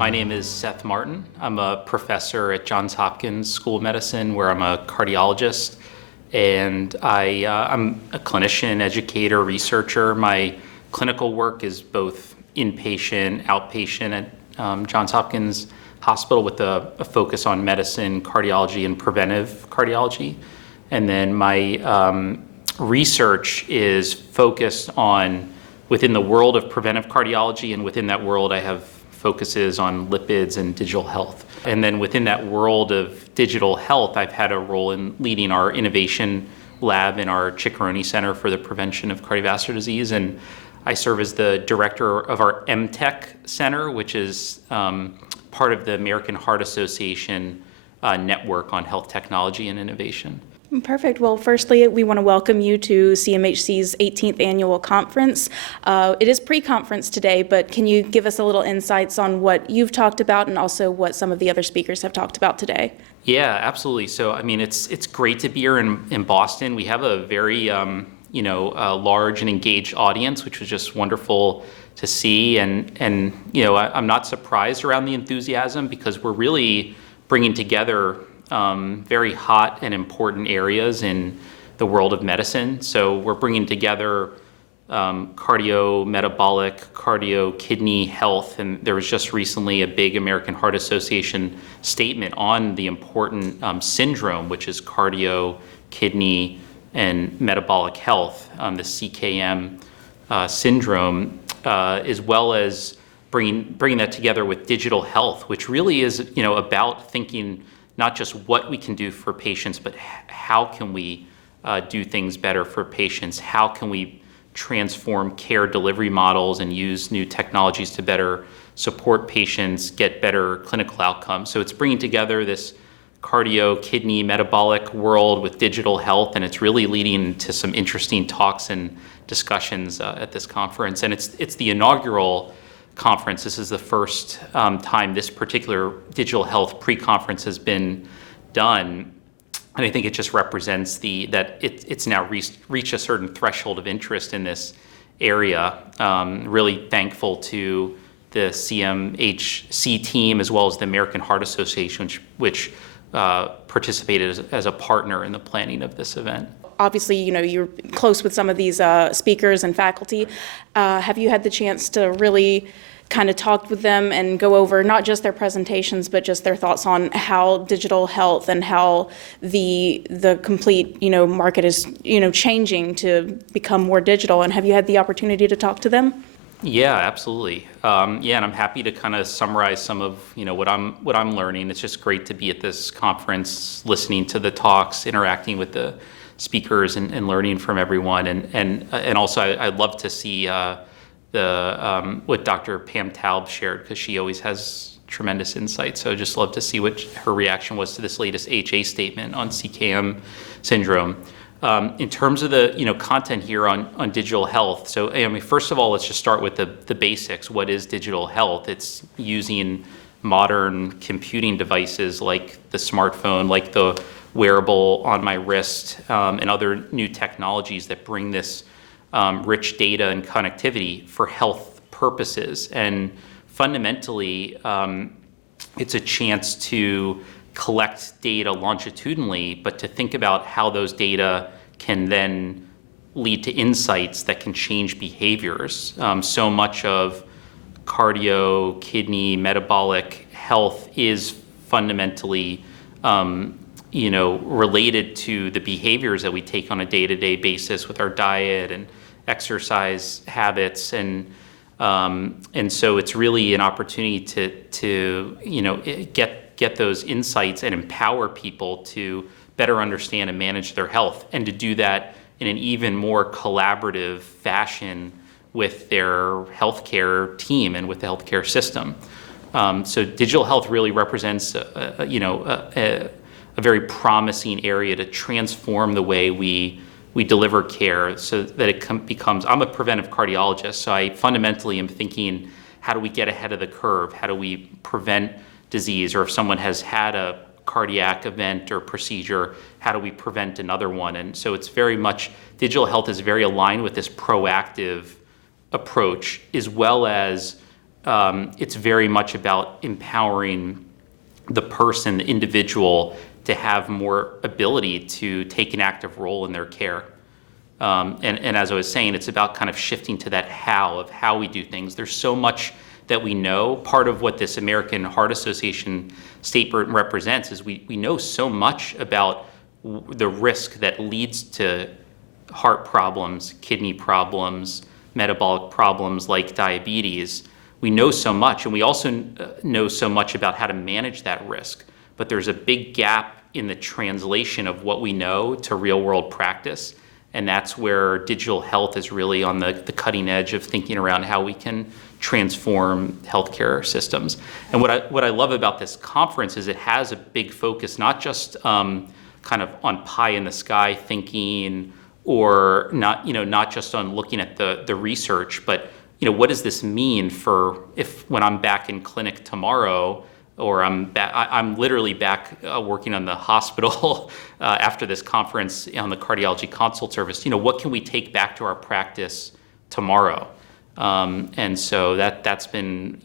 My name is Seth Martin. I'm a professor at Johns Hopkins School of Medicine, where I'm a cardiologist, and I'm a clinician, educator, researcher. My clinical work is both inpatient, outpatient at Johns Hopkins Hospital with a focus on medicine, cardiology, and preventive cardiology. And then my research is focused on within the world of preventive cardiology, and within that world I have focuses on lipids and digital health. And then within that world of digital health, I've had a role in leading our innovation lab in our Ciccarone Center for the Prevention of Cardiovascular Disease. And I serve as the director of our MTech Center, which is part of the American Heart Association network on health technology and innovation. Perfect. Well, firstly, we want to welcome you to CMHC's 18th annual conference. It is pre-conference today, but can you give us a little insights on what you've talked about and also what some of the other speakers have talked about today? Yeah, absolutely. So, I mean, it's great to be here in Boston. We have a very, large and engaged audience, which was just wonderful to see. And I'm not surprised around the enthusiasm because we're really bringing together very hot and important areas in the world of medicine. So we're bringing together cardiometabolic, cardio-kidney health, and there was just recently a big American Heart Association statement on the important syndrome, which is cardio, kidney, and metabolic health, the CKM syndrome, as well as bringing that together with digital health, which really is about thinking not just what we can do for patients, but how can we do things better for patients? How can we transform care delivery models and use new technologies to better support patients, get better clinical outcomes? So it's bringing together this cardio, kidney, metabolic world with digital health, and it's really leading to some interesting talks and discussions at this conference. And it's the inaugural conference. This is the first time this particular digital health pre-conference has been done. And I think it just represents that it's now reached a certain threshold of interest in this area. Really thankful to the CMHC team as well as the American Heart Association, which participated as a partner in the planning of this event. Obviously, you're close with some of these speakers and faculty. Have you had the chance to really kind of talk with them and go over not just their presentations, but just their thoughts on how digital health and how the complete, market is, changing to become more digital? And have you had the opportunity to talk to them? Yeah, absolutely. And I'm happy to kind of summarize some of what I'm learning. It's just great to be at this conference, listening to the talks, interacting with the speakers, and learning from everyone. And also I'd love to see what Dr. Pam Taub shared, because she always has tremendous insight. So just love to see what her reaction was to this latest HA statement on CKM syndrome. In terms of the content here on digital health, so first of all, let's just start with the basics. What is digital health? It's using modern computing devices like the smartphone, like the wearable on my wrist, and other new technologies that bring this rich data and connectivity for health purposes. And fundamentally, it's a chance to collect data longitudinally, but to think about how those data can then lead to insights that can change behaviors. So much of cardio, kidney, metabolic health is fundamentally related to the behaviors that we take on a day-to-day basis with our diet and exercise habits, and so it's really an opportunity to get those insights and empower people to better understand and manage their health, and to do that in an even more collaborative fashion with their healthcare team and with the healthcare system. So digital health really represents a very promising area to transform the way we deliver care, so that it becomes, I'm a preventive cardiologist, so I fundamentally am thinking, how do we get ahead of the curve? How do we prevent disease? Or if someone has had a cardiac event or procedure, how do we prevent another one? And so it's very much, digital health is very aligned with this proactive approach, as well as it's very much about empowering the person, the individual, to have more ability to take an active role in their care. And as I was saying, it's about kind of shifting to that how we do things. There's so much that we know. Part of what this American Heart Association statement represents is we know so much about the risk that leads to heart problems, kidney problems, metabolic problems like diabetes. We know so much, and we also know so much about how to manage that risk. But there's a big gap in the translation of what we know to real-world practice, and that's where digital health is really on the cutting edge of thinking around how we can transform healthcare systems. And what I love about this conference is it has a big focus, not just kind of on pie in the sky thinking, or not just on looking at the research, but what does this mean for when I'm back in clinic tomorrow, or I'm literally back working on the hospital after this conference on the cardiology consult service. What can we take back to our practice tomorrow? And so that's been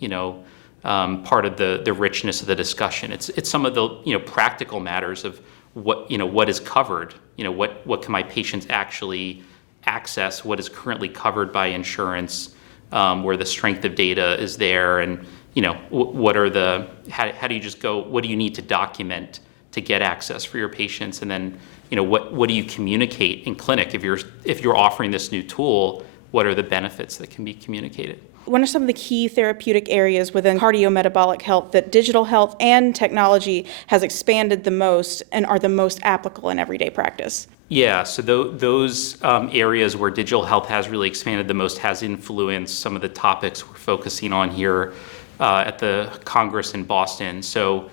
part of the richness of the discussion. It's some of the practical matters of what is covered. What can my patients actually access? What is currently covered by insurance? Where the strength of data is there, and what are how do you just go? What do you need to document to get access for your patients? And then what do you communicate in clinic if you're offering this new tool? What are the benefits that can be communicated? What are some of the key therapeutic areas within cardiometabolic health that digital health and technology has expanded the most and are the most applicable in everyday practice? Yeah, so those areas where digital health has really expanded the most has influenced some of the topics we're focusing on here at the Congress in Boston. So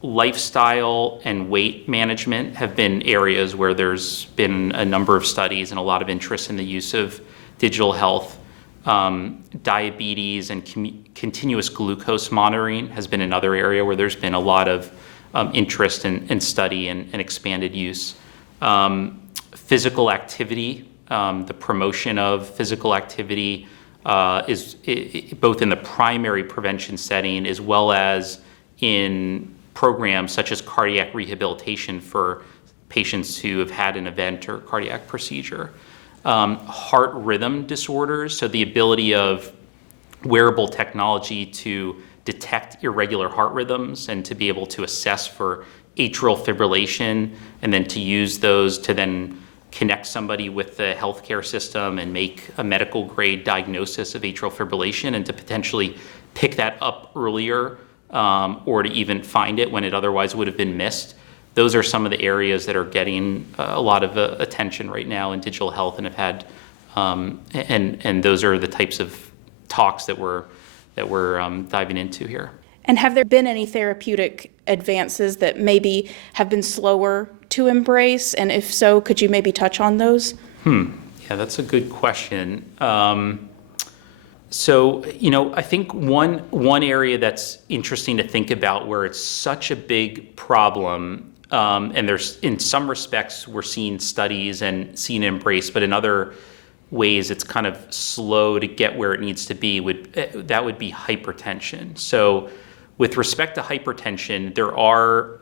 lifestyle and weight management have been areas where there's been a number of studies and a lot of interest in the use of digital health. Diabetes and continuous glucose monitoring has been another area where there's been a lot of interest in study and expanded use. Physical activity, the promotion of physical activity is both in the primary prevention setting as well as in programs such as cardiac rehabilitation for patients who have had an event or cardiac procedure. Heart rhythm disorders, so the ability of wearable technology to detect irregular heart rhythms and to be able to assess for atrial fibrillation, and then to use those to then connect somebody with the healthcare system and make a medical grade diagnosis of atrial fibrillation, and to potentially pick that up earlier or to even find it when it otherwise would have been missed. Those are some of the areas that are getting a lot of attention right now in digital health, and have had, and those are the types of talks that we're diving into here. And have there been any therapeutic advances that maybe have been slower to embrace? And if so, could you maybe touch on those? Yeah, that's a good question. So, I think one area that's interesting to think about where it's such a big problem, and there's, in some respects, we're seeing studies and seeing embrace, but in other ways it's kind of slow to get where it needs to be, that would be hypertension. So with respect to hypertension, there are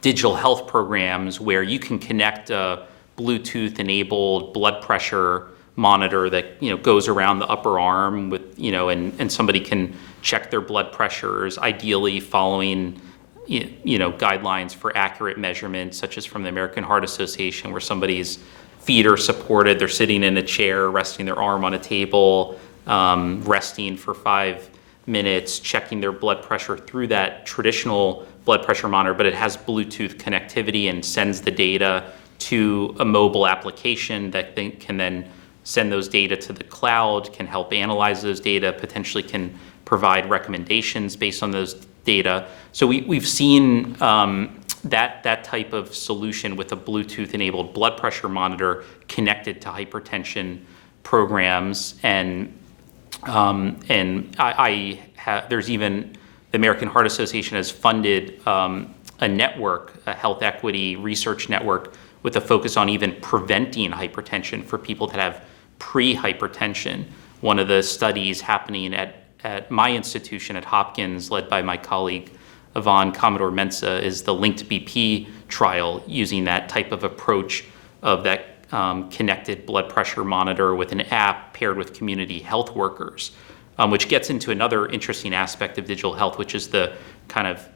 digital health programs where you can connect a Bluetooth-enabled blood pressure monitor that goes around the upper arm with and somebody can check their blood pressures, ideally following guidelines for accurate measurements, such as from the American Heart Association, where somebody's feet are supported, they're sitting in a chair, resting their arm on a table, resting for 5 minutes, checking their blood pressure through that traditional blood pressure monitor, but it has Bluetooth connectivity and sends the data to a mobile application that can then send those data to the cloud, can help analyze those data, potentially can provide recommendations based on those data. So we've seen that type of solution with a Bluetooth-enabled blood pressure monitor connected to hypertension programs, and there's even the American Heart Association has funded a network, a health equity research network, with a focus on even preventing hypertension for people that have pre-hypertension. One of the studies happening at at my institution at Hopkins, led by my colleague Yvonne Commodore-Mensah, is the Linked BP trial, using that type of approach of that connected blood pressure monitor with an app paired with community health workers, which gets into another interesting aspect of digital health, which is the kind of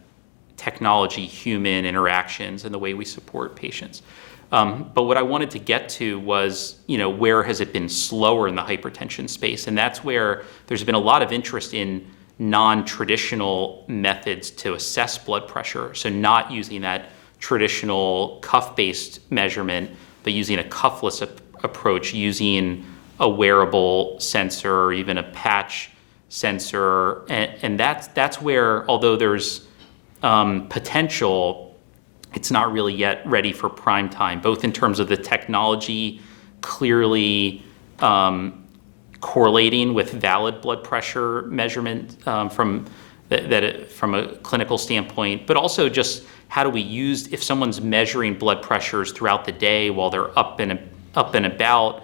technology-human interactions and the way we support patients. But what I wanted to get to was, where has it been slower in the hypertension space? And that's where there's been a lot of interest in non-traditional methods to assess blood pressure. So not using that traditional cuff-based measurement, but using a cuffless approach, using a wearable sensor or even a patch sensor. And that's where, although there's potential, it's not really yet ready for prime time, both in terms of the technology clearly correlating with valid blood pressure measurement from a clinical standpoint, but also just how do we use, if someone's measuring blood pressures throughout the day while they're up and about,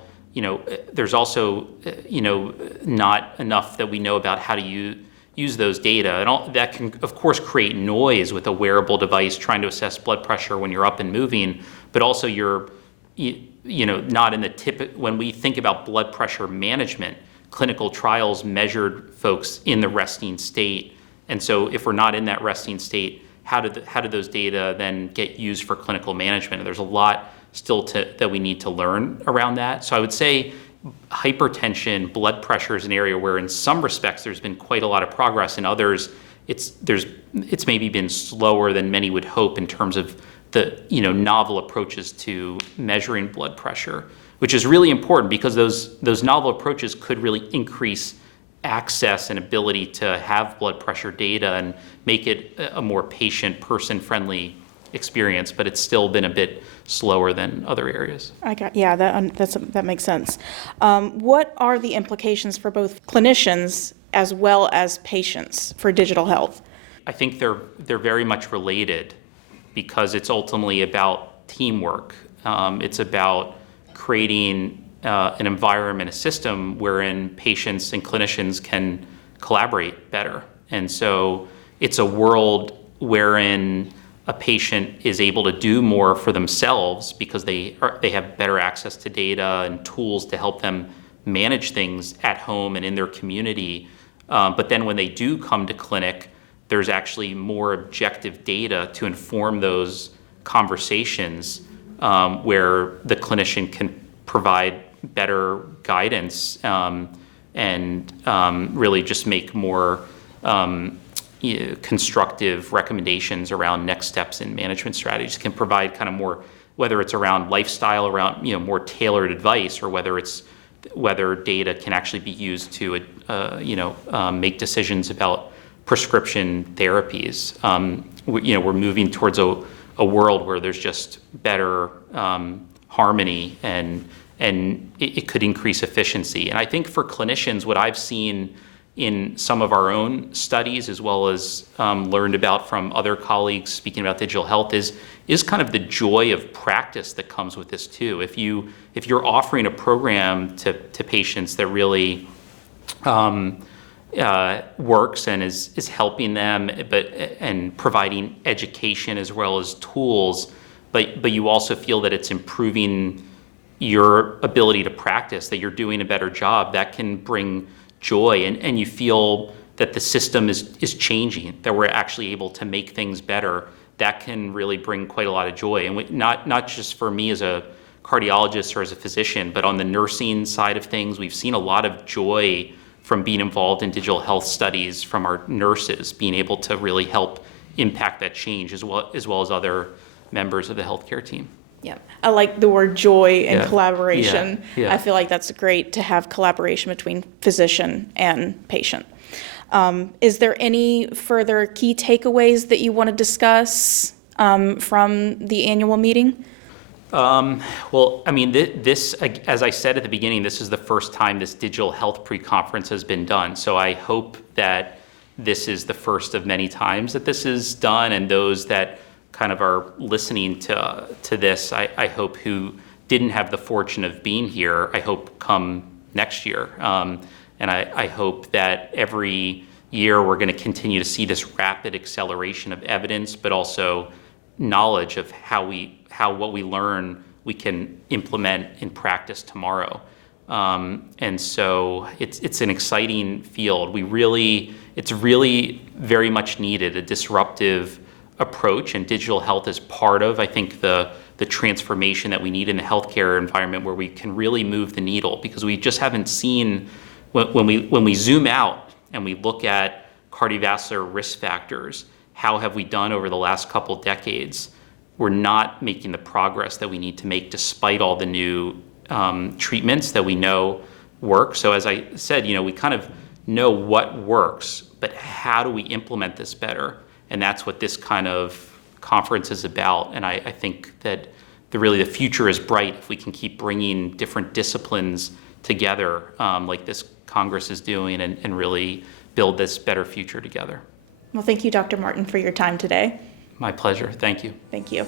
there's also, not enough that we know about how to use those data. And that can, of course, create noise with a wearable device trying to assess blood pressure when you're up and moving, but also you're, not in the when we think about blood pressure management, clinical trials measured folks in the resting state. And so if we're not in that resting state, how do those data then get used for clinical management? And there's a lot still that we need to learn around that. So I would say hypertension, blood pressure is an area where in some respects there's been quite a lot of progress. In others, it's maybe been slower than many would hope in terms of the novel approaches to measuring blood pressure, which is really important because those novel approaches could really increase access and ability to have blood pressure data and make it a more patient, person-friendly experience, but it's still been a bit slower than other areas. That makes sense. What are the implications for both clinicians as well as patients for digital health? I think they're very much related because it's ultimately about teamwork. It's about creating an environment, a system wherein patients and clinicians can collaborate better. And so it's a world wherein a patient is able to do more for themselves because they have better access to data and tools to help them manage things at home and in their community. But then when they do come to clinic, there's actually more objective data to inform those conversations where the clinician can provide better guidance and really just make more constructive recommendations around next steps in management strategies, can provide kind of more, whether it's around lifestyle, around more tailored advice, or whether data can actually be used to make decisions about prescription therapies. We're moving towards a world where there's just better harmony and it could increase efficiency. And I think for clinicians, what I've seen in some of our own studies, as well as learned about from other colleagues speaking about digital health, is kind of the joy of practice that comes with this too. If you're offering a program to patients that really works and is helping them, and providing education as well as tools, but you also feel that it's improving your ability to practice, that you're doing a better job, that can bring joy, and you feel that the system is changing, that we're actually able to make things better. That can really bring quite a lot of joy. And not just for me as a cardiologist or as a physician, but on the nursing side of things, we've seen a lot of joy from being involved in digital health studies from our nurses, being able to really help impact that change as well as other members of the healthcare team. Yeah, I like the word joy and collaboration. Yeah. I feel like that's great to have collaboration between physician and patient. Is there any further key takeaways that you want to discuss from the annual meeting? Well, I mean, this, as I said at the beginning, this is the first time this digital health pre-conference has been done. So I hope that this is the first of many times that this is done, and those that kind of are listening to this, I hope, who didn't have the fortune of being here, I hope come next year. And I hope that every year we're going to continue to see this rapid acceleration of evidence, but also knowledge of how what we learn we can implement in practice tomorrow. And so it's an exciting field. It's really very much needed, a disruptive approach, and digital health is part of, I think, the transformation that we need in the healthcare environment, where we can really move the needle, because we just haven't seen, when we zoom out and we look at cardiovascular risk factors, how have we done over the last couple decades? We're not making the progress that we need to make, despite all the new treatments that we know work. So as I said, we kind of know what works, but how do we implement this better? And that's what this kind of conference is about. And I think that the future is bright if we can keep bringing different disciplines together, like this Congress is doing, and really build this better future together. Well, thank you, Dr. Martin, for your time today. My pleasure. Thank you. Thank you.